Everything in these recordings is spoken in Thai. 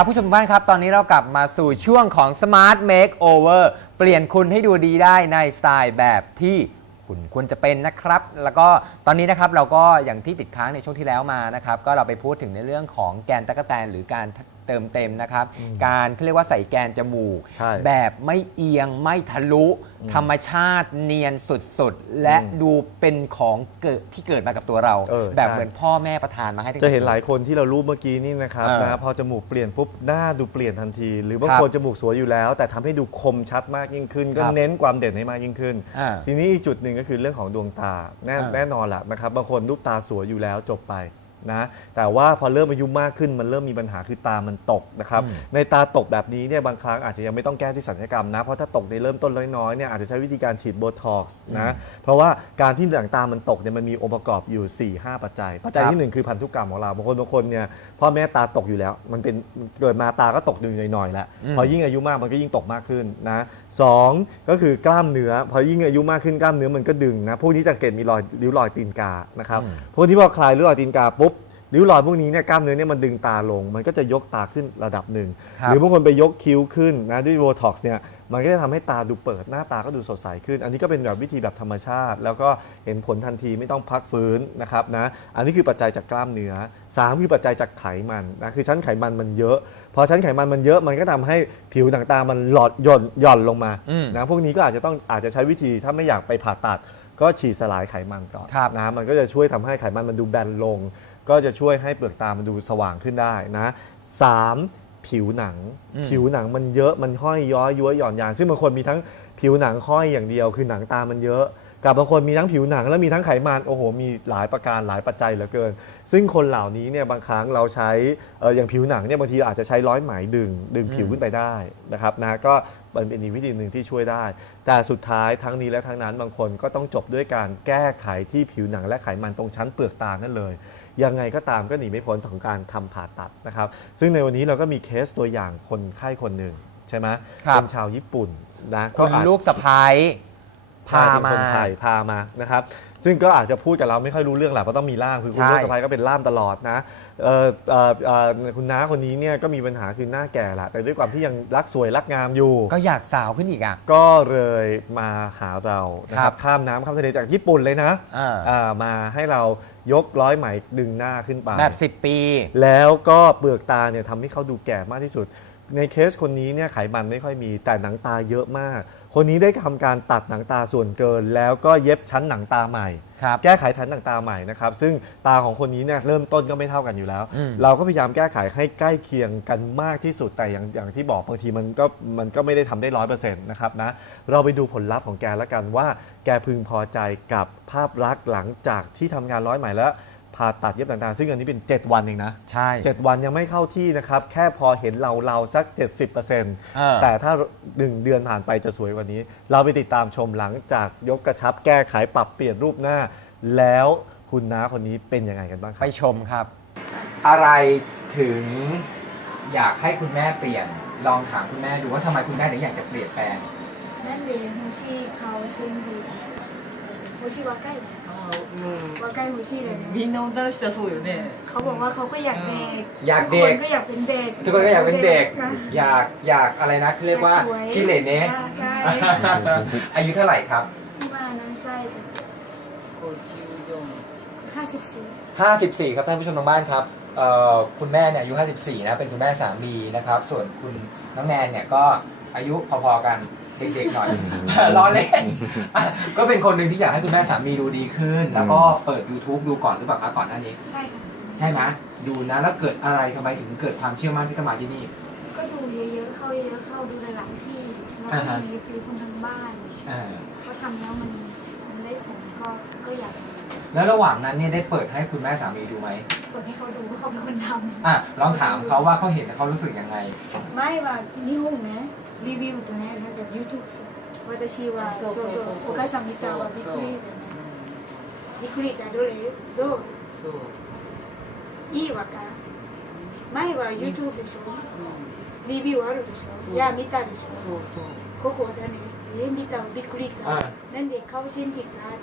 ครับผู้ชมทางบ้านครับ ตอนนี้เรากลับมาสู่ช่วงของ Smart Makeover เปลี่ยนคุณให้ดูดีได้ในสไตล์แบบที่คุณควรจะเป็นนะครับ แล้วก็ตอนนี้นะครับเราก็อย่างที่ติดค้างในช่วงที่แล้วมานะครับ ก็เราไปพูดถึงในเรื่องของแกนตะกแตนหรือการเติมเต็มนะครับ การเขาเรียกว่าใส่แกนจมูก ใช่ แบบไม่เอียงไม่ทะลุ ธรรมชาติเนียนสุดๆ และอืมดูเป็นของเกิดที่เกิดมากับตัวเรา เออแบบใช่ เหมือนพ่อแม่ประทานมาให้ตั้งจะแต่เห็นหลายคนที่เรารูปเมื่อกี้นี่นะครับเออนะพอจมูกเปลี่ยนปุ๊บหน้าดูเปลี่ยนทันที หรือบางครับคนจมูกสวยอยู่แล้ว แต่ทำให้ดูคมชัดมากยิ่งขึ้น ก็ครับเน้นความเด่นให้มากยิ่งขึ้น อ่าทีนี้อีกจุดหนึ่งก็คือเรื่องของดวงตาแน่อ่าแน่นอนแหละนะครับบางคนรูปตาสวยอยู่แล้วจบไป นะแต่ว่าพอเริ่มอายุมากขึ้นมันเริ่มมีปัญหาคือตามันตกนะครับในตาตกแบบนี้เนี่ยบางครั้งอาจจะยังไม่ต้องแก้ที่ศัลยกรรมนะเพราะถ้าตกในเริ่มต้นน้อยๆเนี่ยอาจจะใช้วิธีการฉีดโบท็อกซ์นะเพราะว่าการที่หนังตามันตกเนี่ยมันมีองค์ประกอบอยู่ 4 5 ปัจจัย ปัจจัยครับที่หนึ่งคือพันธุกรรมของเราบางคนบางคนเนี่ยพ่อแม่ตาตกอยู่แล้ว มันเป็นเกิดมาตาก็ตกอยู่หน่อยๆแล้วอืมพอยิ่งอายุมากมันก็ยิ่งตกมากขึ้นนะสองก็คือกล้ามเนื้อพอยิ่งอายุมากขึ้นกล้ามเนื้อมันก็ดึงนะพวกนี้จะสังเกตมีรอยริ้วรอยตีนกานะครับอืมพวกที่พอคลายริ้วรอยตีนกาปุ๊บ ริ้วรอยพวกนี้เนี่ยกล้ามเนื้อเนี่ยมันดึงตาลง มันก็จะยกตาขึ้นระดับหนึ่ง ครับ หรือบางคนไปยกคิ้วขึ้นนะด้วยโบท็อกซ์เนี่ยมันก็จะทำให้ตาดูเปิดหน้าตาก็ดูสดใสขึ้น อันนี้ก็เป็นแบบวิธีแบบธรรมชาติ แล้วก็เห็นผลทันทีไม่ต้องพักฟื้นนะครับนะอันนี้คือปัจจัยจากกล้ามเนื้อสามคือปัจจัยจากไขมันนะคือชั้นไขมันมันเยอะ พอชั้นไขมันมันเยอะมันก็ทำให้ผิวหนังตามันหลอดหย่อนหย่อนลงมาอืมนะพวกนี้ก็อาจจะต้องอาจจะใช้วิธีถ้าไม่อยากไปผ่าตัด ก็ฉีดสลายไขมันก่อนครับ นะมันก็จะช่วยทำให้ไขมันมันดูแบนลง ก็จะช่วยให้เปลือกตามันดูสว่างขึ้นได้นะสามผิวหนังอืมผิวหนังมันเยอะมันห้อยย้อยย้วยหย่อนยาน ซึ่งบางคนมีทั้งผิวหนังห้อยอย่างเดียว คือหนังตามันเยอะ กับบางคนมีทั้งผิวหนัง แล้วมีทั้งไขมันโอ้โห มีหลายประการหลายปัจจัยเหลือเกิน ซึ่งคนเหล่านี้เนี่ยบางครั้งเราใช้เอ่ออย่างผิวหนังเนี่ยบางทีอาจจะใช้ร้อยไหมดึง ดึงผิวขึ้นไปได้นะครับนะก็มันเป็นอีกวิธีหนึ่งที่ช่วยได้ แต่สุดท้ายทั้งนี้และทั้งนั้นบางคนก็ต้องจบด้วยการแก้ไขที่ผิวหนังและไขมันตรงชั้นเปลือกตานั่นเลย ยังไงก็ตามก็หนีไม่พ้นของการทำผ่าตัดนะครับ ซึ่งในวันนี้เราก็มีเคสตัวอย่างคนไข้คนหนึ่งใช่ไหมครับเป็นชาวญี่ปุ่นนะคุณอาจลูกสะพ้ายพาพาเป็นมาคนไทยพามานะครับ ซึ่งก็อาจจะพูดกับเราไม่ค่อยรู้เรื่องแหละเพราะต้องมีล่ามคือคุณใช่ ลูกสะพ้ายก็เป็นล่ามตลอดนะเอ่อเอ่อเอ่อคุณน้าคนนี้เนี่ยก็มีปัญหาคือหน้าแก่ละแต่ด้วยความที่ยังรักสวยรักงามอยู่ ก็อยากสาวขึ้นอีกอะ ก็เลยมาหาเรานะคครัรับบข้ามน้ำข้ามทะเลจากญี่ปุ่นเลยนะอ่า อ่ามาให้เรายกร้อยไหมดึงหน้าขึ้นไป แบบ 10 ปี แล้วก็เปลือกตาเนี่ยทำให้เขาดูแก่มากที่สุด ในเคสคนนี้เนี่ยไขมันไม่ค่อยมีแต่หนังตาเยอะมาก คนนี้ได้ทำการตัดหนังตาส่วนเกิน แล้วก็เย็บชั้นหนังตาใหม่ ครับ แก้ไขชั้นหนังตาใหม่นะครับซึ่งตาของคนนี้เนี่ยเริ่มต้นก็ไม่เท่ากันอยู่แล้ว อืม เราก็พยายามแก้ไขให้ใกล้เคียงกันมากที่สุดแต่อย่างอย่างที่บอกบางทีมันก็มันก็ไม่ได้ทำได้ร้อยเปอร์เซ็นต์นะครับนะเราไปดูผลลัพธ์ของแกแล้วกันว่า แกพึงพอใจกับภาพลักษณ์หลังจากที่ทำงานร้อยไหมแล้ว ผ่าตัดเย็บต่างๆ ซึ่งอันนี้เป็น 7 วันเองนะ ใช่ 7 วันยังไม่เข้าที่นะครับ แค่พอเห็นเราเราสัก 70%แต่ถ้า 1 เดือนผ่านไปจะสวยกว่านี้ เราไปติดตามชมหลังจากยกกระชับแก้ไขปรับเปลี่ยนรูปหน้า แล้วคุณน้าคนนี้เป็นยังไงกันบ้างครับ ไปชมครับ อะไรถึงอยากให้คุณแม่เปลี่ยน ลองถามคุณแม่ดูว่าทำไมคุณแม่ถึงอยากจะเปลี่ยนแปลงแม่นเยนฮูชีเขาชินดีฮูชีวาใกล้ しいだようん、ねみんな女の人はそうよね。 เขาบอกว่าเขาก็อยากเด็ก อยาก ทุ เด็ ค ก นก็อยากเป็นเด็ก ทุกคนก็อยากเป็นเด็ก นะ อยากอยากอะไรนะเรียกว่า อยสวย คิเลเนะ อ่าใช่ อายุเท่าไหร่ครับ ที่มานั้นไส้ 54。 ห้าสิบสี่ 54 ครับท่านผู้ชมทางบ้านครับเอ่อคุณแม่เนี่ยอายุ 54 นะเป็นคุณแม่สามีนะครับ ส่วนคุณน้องแนนเนี่ยก็อายุพอๆกัน เด็กๆหน่อยร้อนเล่นก็เป็นคนหนึ่งที่อยากให้คุณแม่สามีดูดีขึ้น แล้วก็เปิด YouTube ดูก่อนหรือเปล่าก่อนหน้านี้ ใช่ค่ะ ใช่ไหมดูนะแล้วเกิดอะไรทำไมถึงเกิดความเชื่อมั่นที่จมาที่นี่ ก็ดูเยอะๆ เข้าเยอะๆ เข้าดูในหลายที่ แล้วก็มีรีวิวคนทั้งบ้านอ่เขาทำแล้วมันมันได้ผลก็ก็อยากแล้วระหว่างนั้นเนี่ยได้เปิดให้คุณแม่สามีดูไหมเปิดให้เขาดูว่าเขาเป็นคนทำอะลองถามเขาว่าเขาเห็นแล้วเขารู้สึกยังไงไม่ว่านี่หุ่งนะ リビューとねなんか YouTube と私はそうそうそうそうお母さん見たわびっくりだよね。びっくりだどれどう？そう。いいわか前は YouTube でしょ？うん。リビューあるでしょ？いや見たでしょ？そうそう。ここだねえ見たわびっくりかあなんで顔信じた？こ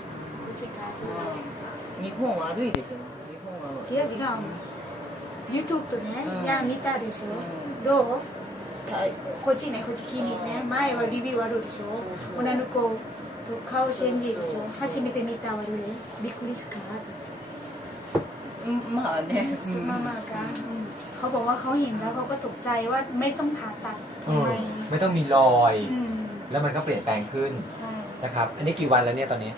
っちか。まあ日本悪いでしょ。日本は。違う違う。YouTube とね、うん。いや見たでしょ、うどう？はいこっちねこっち筋肉ね前はリビューあるでしょそう女の子と顔チェンジでしょ初めて見たわよねびっくりすかうんまあねすまあまあかอืมเขาบอกว่าเขาเห็นแล้วเขาก็ตกใจว่าไม่ต้องผ่าตัด เอ ทำ อ ไม ไม่ต้องมีรอย อืม แล้วมันก็เปลี่ยนแปลงขึ้น ใช่ นะครับ อันนี้กี่วันแล้วเนี่ยตอนนี้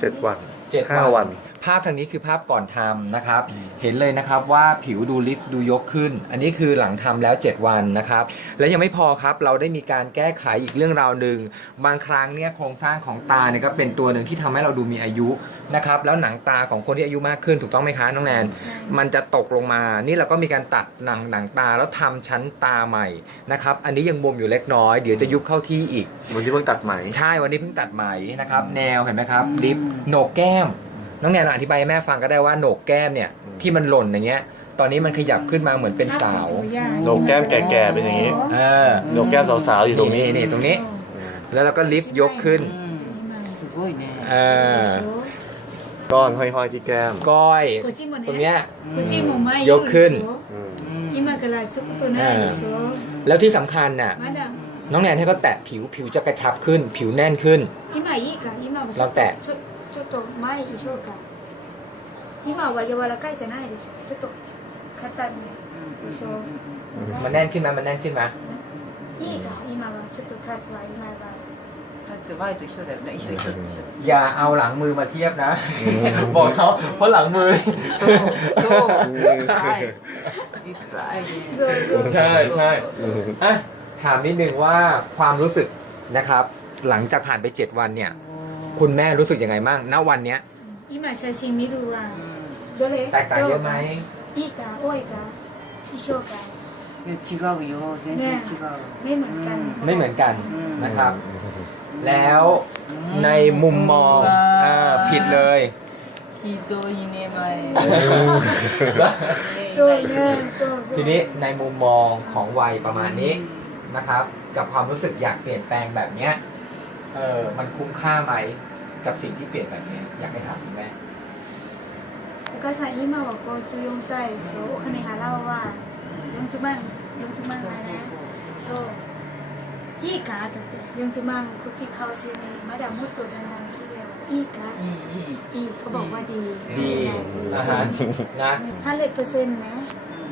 เจ็ดวัน เจ็ดห้าวัน ภาพทางนี้คือภาพก่อนทำนะครับ เห็นเลยนะครับว่าผิวดูลิฟต์ดูยกขึ้น อันนี้คือหลังทำแล้ว 7 วันนะครับ และยังไม่พอครับเราได้มีการแก้ไขอีกเรื่องราวหนึ่งบางครั้งเนี่ยโครงสร้างของตาเนี่ยก็เป็นตัวหนึ่งที่ทำให้เราดูมีอายุนะครับแล้วหนังตาของคนที่อายุมากขึ้นถูกต้องไหมคะน้องแนนมันจะตกลงมา นี่เราก็มีการตัดหนังหนังตาแล้วทำชั้นตาใหม่นะครับอันนี้ยังบวมอยู่เล็กน้อยเดี๋ยวจะยุบเข้าที่อีกวันที่เพิ่งตัดไหมใช่วันนี้เพิ่งตัดไหมนะครับแนวเห็นไหมครับลิปโหนกแกม น้องแนนลองอธิบายให้แม่ฟังก็ได้ว่าโหนกแก้มเนี่ย ที่มันหล่นอย่างเงี้ย ตอนนี้มันขยับขึ้นมาเหมือนเป็นสาว โหนกแก้มแก่ๆเป็นอย่างนี้ เออ โหนกแก้มสาวๆอยู่ตรงนี้ นี่ตรงนี้ แล้วเราก็ลิฟต์ยกขึ้น うんすごいねเออ ก้อนห้อยๆที่แก้ม ก้อย こっちもね ตรงเนี้ย こっちも前よくんいるでしょ อืม うん今からちょっとないでしょ แล้วที่สำคัญน่ะ まだ น้องแนนให้เขาแตะผิวผิวจะกระชับขึ้น ผิวแน่นขึ้น 今いいか今はちょっとだってちょちょっ と前でしょうか今は柔らかいじゃないでしょちょっと硬いねでしょ มันแน่นขึ้นไหมมันแน่นขึ้นไหม いいか今はちょっと立つわ今はだって前と一緒だよね一緒一緒一緒 อย่าเอาหลังมือมาเทียบนะ บอกเขาเพราะหลังมือ そうそうはいいっぱいねそうそう ใช่ใช่อ่ะถามนิดนึงว่าความรู้สึกนะครับ หลังจากผ่านไป 7 วันเนี่ย คุณแม่รู้สึกยังไงบ้างณวันเนี้ย 今写真見るわどれ แตกต่างเยอะไหม いいか多いか一緒かいや違うよ全然違う、 ไม่เหมือนกัน ไม่เหมือนกันนะครับ แล้วในมุมมองอ่าผิดเลย ひどいね前 そうねそうそう ทีนี้ในมุมมองของวัยประมาณนี้นะครับ กับความรู้สึกอยากเปลี่ยนแปลงแบบเนี้ยเออมันคุ้มค่าไหม กับสิ่งที่เปลี่ยนแบบนี้ อยากให้ถามคุณแม่お母さん今はこう14歳でしょお金払うは40万40万だねそういいかだって40万こっち買うしねまだもっとだんだんきれいいいかいいいいเขาบอกว่าดีดีนะฮะนะห้าเปอร์เซ็นต์นะ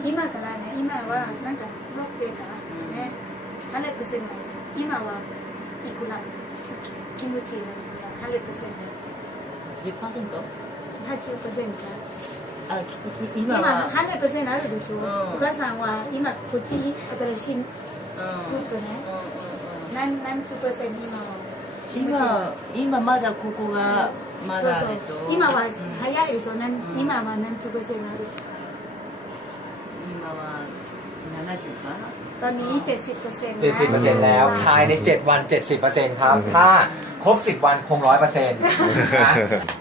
今からね今はなんかロックからねห้าเปอร์เซ็นต์ね今はいくら好き気持ちいい 10%? 80%あ今は今100%あるでしょ、うん、お母さんは今こっちに新しい作るとね、うんうんうん、何何十パーセント今は今今まだここがまだでしょ、うん、今は早いでしょ、うん、今は何十パーセントある今は70かตอนนี้70%เจ็ดสิบเปอร์เซ็นต์แล้วภายใน 7 วัน 70%ครับ ถ้า ครบ 10 วันคง 100%นะ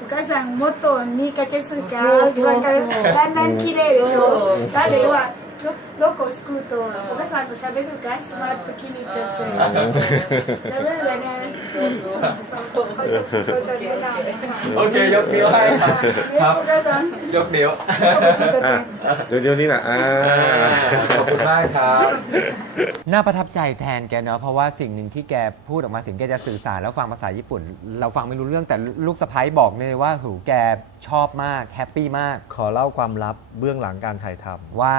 お母さんもっと見かけするかそうそうそうだんだん綺麗でしょそうだって今 どどこすくうとお母さんと喋るかスマート気に入っててダメだねそうそうこいつこいつは嫌だ โอเค ยกนิ้วให้ครับครับ お母さん ยกนิ้ว ちょっと อ่ะ ね เดี๋ยวเดี๋ยวนี้นะอ่า ขอบคุณมากครับ น่าประทับใจแทนแกเนาะ เพราะว่าสิ่งหนึ่งที่แกพูดออกมาถึงแกจะสื่อสารแล้วฟังภาษาญี่ปุ่น เราฟังไม่รู้เรื่องแต่ลูกสะพ้ายบอกเลยว่าหูแกชอบมาก แฮปปี้มาก ขอเล่าความลับเบื้องหลังการถ่ายทำ ว่า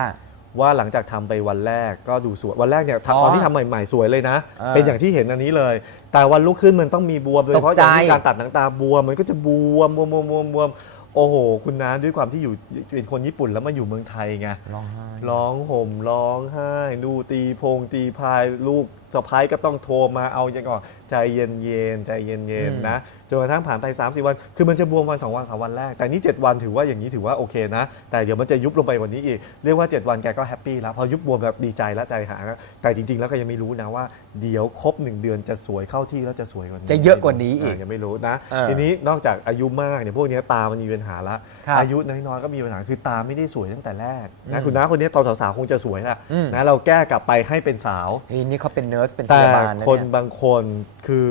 ว่าหลังจากทำไปวันแรกก็ดูสวยวันแรกเนี่ยอ๋อทำตอนที่ทำใหม่ๆสวยเลยนะอ่าเป็นอย่างที่เห็นอันนี้เลย แต่วันลุกขึ้นมันต้องมีบวมโดยเฉพาะตกใจอย่างที่การตัดหนังตาบวมมันก็จะบวมบวมบวมบวมบวมโอ้โห คุณน้าด้วยความที่อยู่เป็นคนญี่ปุ่นแล้วมาอยู่เมืองไทยไงร้องไห้ร้องห่มร้องไห้ ดูตีโพงตีพายลูกสะพ้ายก็ต้องโทรมาเอาอย่างก่อน ใจเย็นเย็นๆใจเย็นเย็นๆนะจนกระทั่งผ่านไป3าสี่วัน คือมันจะบวมวัน2วันสามวันแรก แต่นี่ 7 วันถือว่าอย่างนี้ถือว่าโอเคนะ แต่เดี๋ยวมันจะยุบลงไปกวันนี้อีก เรียกว่า 7 วันแกก็แฮปปี้แล้ว พอยุบบวมแบบดีใจแล้วใจหายแล้วแต่จริง ๆ แล้วก็ยังไม่รู้นะว่าเดี๋ยวครบ 1 เดือนจะสวยเข้าที่แล้วจะสวยกว่านี้ จะเยอะกว่านี้อีกายังไม่รู้นะเออทีนี้นอกจากอายุมากเนี่ยพวกเนี้ยตามันมีปัญหาละครับอายุน้อยๆก็มีปัญหาคือตาไม่ได้สวยตั้งแต่แรกอืนะมคุณน้าคนนี้ตอนสาวๆคงจะสวยแหละอืมนะเราแก้กลับไปให้เป็นสาวนี่นี่เขาเป็นเนิร์สเป็นพแต่ยาบาลนะคนเนี่ยบางคนคือ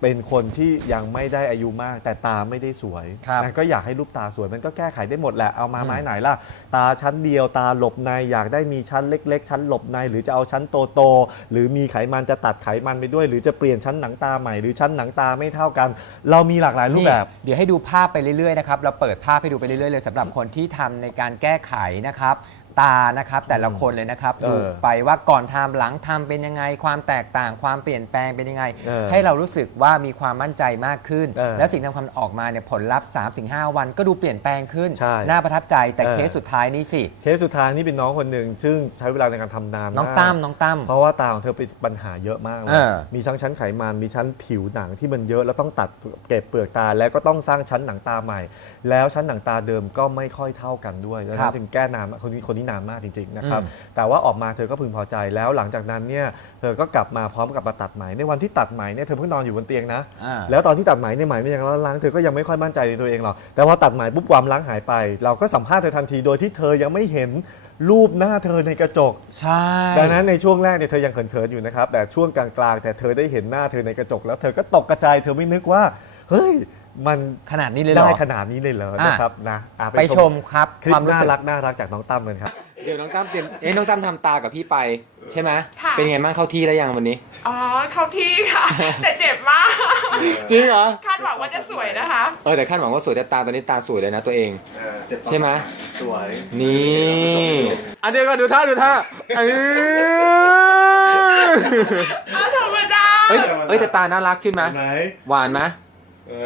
ไปเป็นคนที่ยังไม่ได้อายุมาก แต่ตาไม่ได้สวยครับนะก็อยากให้รูปตาสวยมันก็แก้ไขได้หมดแหละเอามาอืมไม้ไหนล่ะ ตาชั้นเดียวตาหลบในอยากได้มีชั้นเล็ก ๆ ชั้นหลบใน หรือจะเอาชั้นโตๆหรือมีไขมันจะตัดไขมันไปด้วย หรือจะเปลี่ยนชั้นหนังตาใหม่หรือชั้นหนังตาไม่เท่ากัน เรามีหลากหลายรูปแบบ นี่เดี๋ยวให้ดูภาพไปเรื่อยๆนะครับ เราเปิดภาพให้ดูไปเรื่อยๆเลยสำหรับคนที่ทำในการแก้ไขนะครับ ตานะครับแต่ละคนเลยนะครับเออดูไปว่าก่อนทำหลังทำเป็นยังไง ความแตกต่างความเปลี่ยนแปลงเป็นยังไง เออให้เรารู้สึกว่ามีความมั่นใจมากขึ้น เออแล้วสิ่งที่ทำออกมาเนี่ยผลลัพธ์ 3-5 วันก็ดูเปลี่ยนแปลงขึ้น ใช่น่าประทับใจแต่เออ เคสสุดท้ายนี่สิ เคสสุดท้ายนี่เป็นน้องคนหนึ่งซึ่งใช้เวลาในการทำนานน้องากตั้มน้องตั้ม เพราะว่าตาของเธอเป็นปัญหาเยอะมากเลยเออ มีทั้งชั้นไขมัน มีชั้นผิวหนังที่มันเยอะแล้วต้องตัดเก็บเปลือกตา แล้วก็ต้องสร้างชั้นหนังตาใหม่ แล้วชั้นหนังตาเดิมก็ไม่ค่อยเท่ากันด้วยแล้วครับถึงแก้นานมากคนนี้คนนี้นานมากจริงๆนะครับอืมแต่ว่าออกมาเธอก็พึงพอใจแล้วหลังจากนั้นเนี่ยเธอก็กลับมาพร้อมกับมาตัดไหมในวันที่ตัดไหมเนี่ยเธอเพิ่งนอนอยู่บนเตียงนะอ่าแล้วตอนที่ตัดไหมเนี่ยไหมมันยังล้างๆเธอก็ยังไม่ค่อยมั่นใจในตัวเองหรอกแต่พอตัดไหมปุ๊บความล้างหายไป เราก็สัมภาษณ์เธอทันทีโดยที่เธอยังไม่เห็นรูปหน้าเธอในกระจก ใช่ ดังนั้นในช่วงแรกเนี่ยเธอยังเขินๆอยู่นะครับ แต่ช่วงกลางๆ แต่เธอได้เห็นหน้าเธอในกระจก แล้วเธอก็ตกกระจาย เธอไม่นึกว่า เฮ้ย มันขนาดนี้เลยเหรได้อขนาดนี้เลยเหรออะ นะครับนะอะไปชมครับคลิคปวามรู้น่าสึกรักน่ารักจากน้องตั้มเลยครับ เดี๋ยวน้องตั้มเตรียมเอ้น้องตั้มทำตากับพี่ไป ใช่ไหมค่ะ เป็นไงบ้างเข้าที่แล้วยังวันนี้ อ๋อ เข้าที่ค่ะ แต่เจ็บมาก จริงเหรอ คาดหวังว่าจะสวยนะคะ เออแต่คาดหวังว่าสวยแต่ตาตอนนี้ตาสวยเลยนะตัวเอง ใช่ไหมสวย นี่อันเดียวกันดูท่าดูท่าเอ้ยเอาธรรมดาเอ้ยเอ้ยแต่ตาน่ารักขึ้นไหมไหน หวานไหม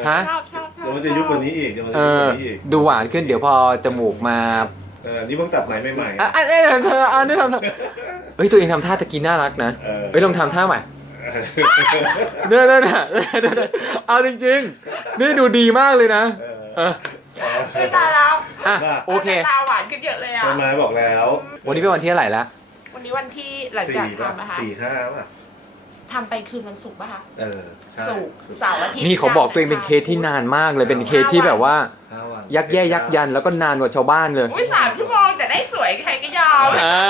ฮะ ชอบชอบชอบเดี๋ยวมันจะยุบกว่านี้อีกเดี๋ยวมันเอจะยุบอกว่านี้อีกดูหวานขึ้นเดี๋ยวพอจมูกมาเออนี่เพิ่งตัดไหมใหม่อะอันนี้เธออันนี้ทำท่าเฮ้ยตัวเองทำท่าตะกี้น่ารักนะเออเฮ้ยลองทำท่าใหม่เด้อเด้อเด้อเด้อเด้อเอาจริงๆ นี่ดูดีมากเลยนะเออคือตายแล้วอะโอเค ตาหวานขึ้นเยอะเลยอะ ใช่ไหมบอกแล้ววันนี้เป็นวันที่เท่าไหร่แล้ว วันนี้วันที่หลังจากสี่ป่ะทำนะคะสี่ห้าป่ะ ทำไปคืนวันศุกร์ป่ะคะเออใช่ศุกร์เสาร์อาทิตย์นี่เขาบอกตัวเองเป็นเคสที่นานมากเลยเป็นเคสที่แบบว่า ห้าวันยักแย่ยักยันแล้วก็นานกว่าชาวบ้านเลยอุ้ยสามชั่วโมงแต่ได้สวยใครก็ยอมอ่า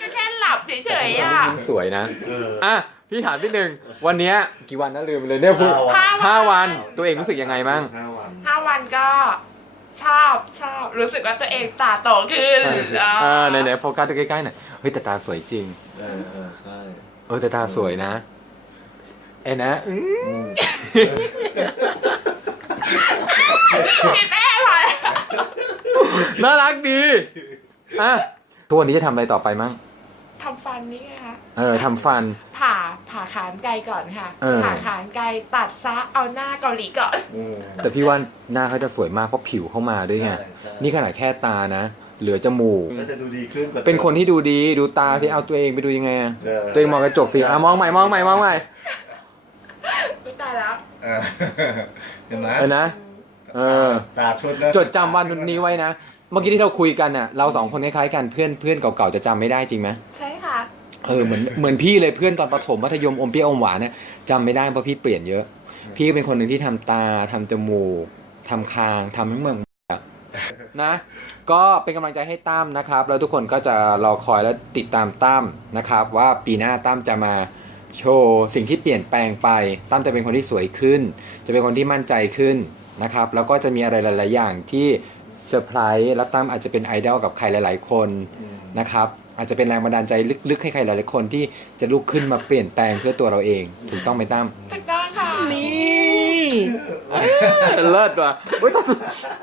ก็แค่หลับเฉยๆอะสวยนะเอออะพี่ถามนิดนึงวันเนี้ยกี่วันนะลืมไปเลยเนี่ยพูดห้าวันห้าวันตัวเองรู้สึกยังไงบ้าง ห้าวัน ห้าวันก็ ชอบชอบรู้สึกว่าตัวเองตาโตขึ้นอ่าไหนๆโฟกัสใกล้ๆหน่อยเฮ้ยแต่ตาสวยจริงเออเออใช่เออแต่ตาสวยนะเอ็นะอื้อพี่แม่พอแล้วน่ารักดีอะทุกวันนี้จะทำอะไรต่อไปมั่ง ทำฟันนี่ไงคะเออทำฟัน ผ่าผ่าขานไกลก่อนค่ะ เออ ผ่าขานไกลตัดซะเอาหน้าเกาหลีก่อน อืมแต่พี่ว่าหน้าเขาจะสวยมากเพราะผิวเข้ามาด้วยไง ใช่ใช่นี่ขนาดแค่ตานะ เหลือจมูก ก็จะดูดีขึ้นกว่าเป็นคนที่ดูดีดูตาสิเอาตัวเองไปดูยังไงอะเออตัวเองมองกระจกสิอะมองใหม่มองใหม่มองใหม่ไม่ตายแล้วเออเห็นไหมเออนะ เออ ตาชุดนะจดจำวันนี้ไว้นะเมื่อกี้ที่เราคุยกันน่ะ เราสองคนคล้ายๆกันเพื่อนเพื่อนเก่าๆจะจำไม่ได้จริงไหมใช่ค่ะเออเหมือนเหมือนพี่เลยเพื่อนตอนประถมมัธยมอมเปรี้ยวอมหวานเนี่ยจำไม่ได้เพราะพี่เปลี่ยนเยอะ พี่ก็เป็นคนหนึ่งที่ทำตาทำจมูกทำคางทำให้เมืองอะนะ ก็เป็นกำลังใจให้ตั้มนะครับ แล้วทุกคนก็จะรอคอยและติดตามตั้มนะครับ ว่าปีหน้าตั้มจะมาโชว์สิ่งที่เปลี่ยนแปลงไปตั้มจะเป็นคนที่สวยขึ้น จะเป็นคนที่มั่นใจขึ้นนะครับ แล้วก็จะมีอะไรหลาย ๆ อย่างที่ เซอร์ไพรส์และตั้มอาจจะเป็นไอดอลกับใครหลาย ๆ คนนะครับ อาจจะเป็นแรงบันดาลใจลึกๆให้ใครหลายๆคนที่จะลุกขึ้นมาเปลี่ยนแปลงเพื่อตัวเราเอง ถูกต้องไหมตั้มถูกต้องค่ะนี่เลิศว่ะเฮ้ยตั้ม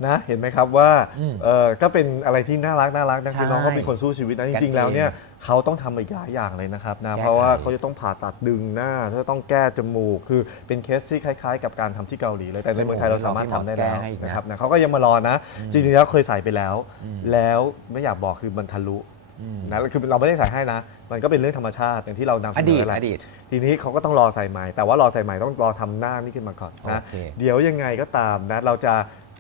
นะเห็นไหมครับว่าอืมเออก็เป็นอะไรที่น่ารักน่ารักนะคือใช่น้องเขาเป็นคนสู้ชีวิตนะจกันริงๆแล้วเองเนี่ยเขาต้องทำอีกหลายอย่างเลยนะครับนะแก้เพราะว่าไขเขาจะต้องผ่าตัดดึงหน้าเขาจะต้องแก้จมูก คือเป็นเคสที่คล้ายๆ กับการทำที่เกาหลีเลยแต่ในเมืองไทยเราสามารถทำได้แล้วแก้ให้อีกนะนะครับนะเขาก็ยังมารอนะ จริงๆแล้วเคยใส่ไปแล้วอืมแล้วไม่อยากบอกคือมันทะลุอืม นะคือเราไม่ได้ใส่ให้นะ มันก็เป็นเรื่องธรรมชาติอย่างที่เรานำเสอนดีอตแหละอดีตทีนี้เขาก็ต้องรอใส่ใหม่แต่ว่ารอใส่ใหม่ต้องรอทำหน้านี่ขึ้นมาก่อนนะโอเคเดี๋ยวยังไงก็ตามนะเราจะ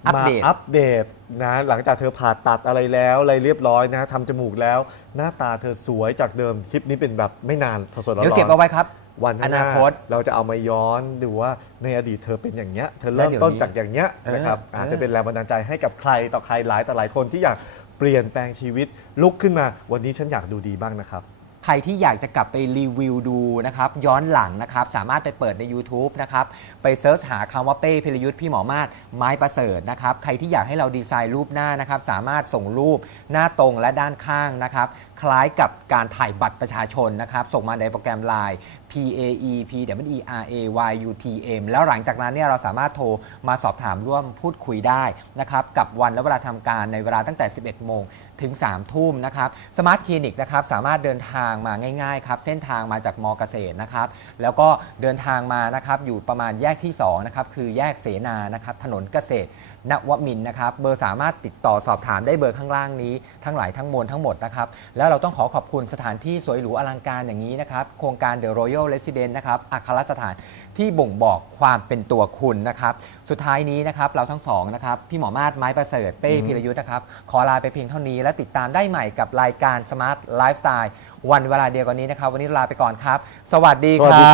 อัปมาเดต อัปเดตนะหลังจากเธอผ่าตัดอะไรแล้วอะไรเรียบร้อยนะทำจมูกแล้ว หน้าตาเธอสวยจากเดิมคลิปนี้เป็นแบบไม่นานสดๆร้อนๆ เดี๋ยวเก็บเอาไว้ครับ วันข้างหอนาน้าคตเราจะเอามาย้อนดูว่าในอดีตเธอเป็นอย่างเงี้ย เธอแล้วเริ่มเดี๋ยวต้นนี้จากอย่างเงี้ยนะครับเอออาจเออจะเป็นแรงบันดาลใจให้กับใครต่อใครหลายต่อหลายคนที่อยาก เปลี่ยนแปลงชีวิตลุกขึ้นมาวันนี้ฉันอยากดูดีบ้างนะครับ ใครที่อยากจะกลับไปรีวิวดูนะครับ ย้อนหลังนะครับ สามารถไปเปิดใน YouTube นะครับ ไปเซิร์ชหาคำว่าเป้พิรยุทธ์พี่หมอมาศไม้ประเสริฐนะครับ ใครที่อยากให้เราดีไซน์รูปหน้านะครับ สามารถส่งรูปหน้าตรงและด้านข้างนะครับ คล้ายกับการถ่ายบัตรประชาชนนะครับ ส่งมาในโปรแกรม Line P A E P W E R A Y U T M แล้วหลังจากนั้นเนี่ยเราสามารถโทรมาสอบถามร่วมพูดคุยได้นะครับกับวันและเวลาทำการในเวลาตั้งแต่ 11 โมงถึง 3 ทุ่มนะครับสมาร์ทคลินิกนะครับสามารถเดินทางมาง่ายๆครับเส้นทางมาจากมอเกษตรนะครับแล้วก็เดินทางมานะครับอยู่ประมาณแยกที่2นะครับคือแยกเสนานะครับถนนเกษตร นวมินนะครับ เบอร์สามารถติดต่อสอบถามได้เบอร์ข้างล่างนี้ ทั้งหลายทั้งมวลทั้งหมดนะครับ แล้วเราต้องขอขอบคุณสถานที่สวยหรูอลังการอย่างนี้นะครับ โครงการ The Royal Residence นะครับอัครสถานที่บ่งบอกความเป็นตัวคุณนะครับ สุดท้ายนี้นะครับเราทั้งสองนะครับ พี่หมอมาศไม้ประเสริฐเป้พิรยุทธ์นะครับ ขอลาไปเพียงเท่านี้ และติดตามได้ใหม่กับรายการ Smart Lifestyle วันเวลาเดียวกันนี้นะครับ วันนี้ลาไปก่อนครับ สวัสดีครั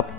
บ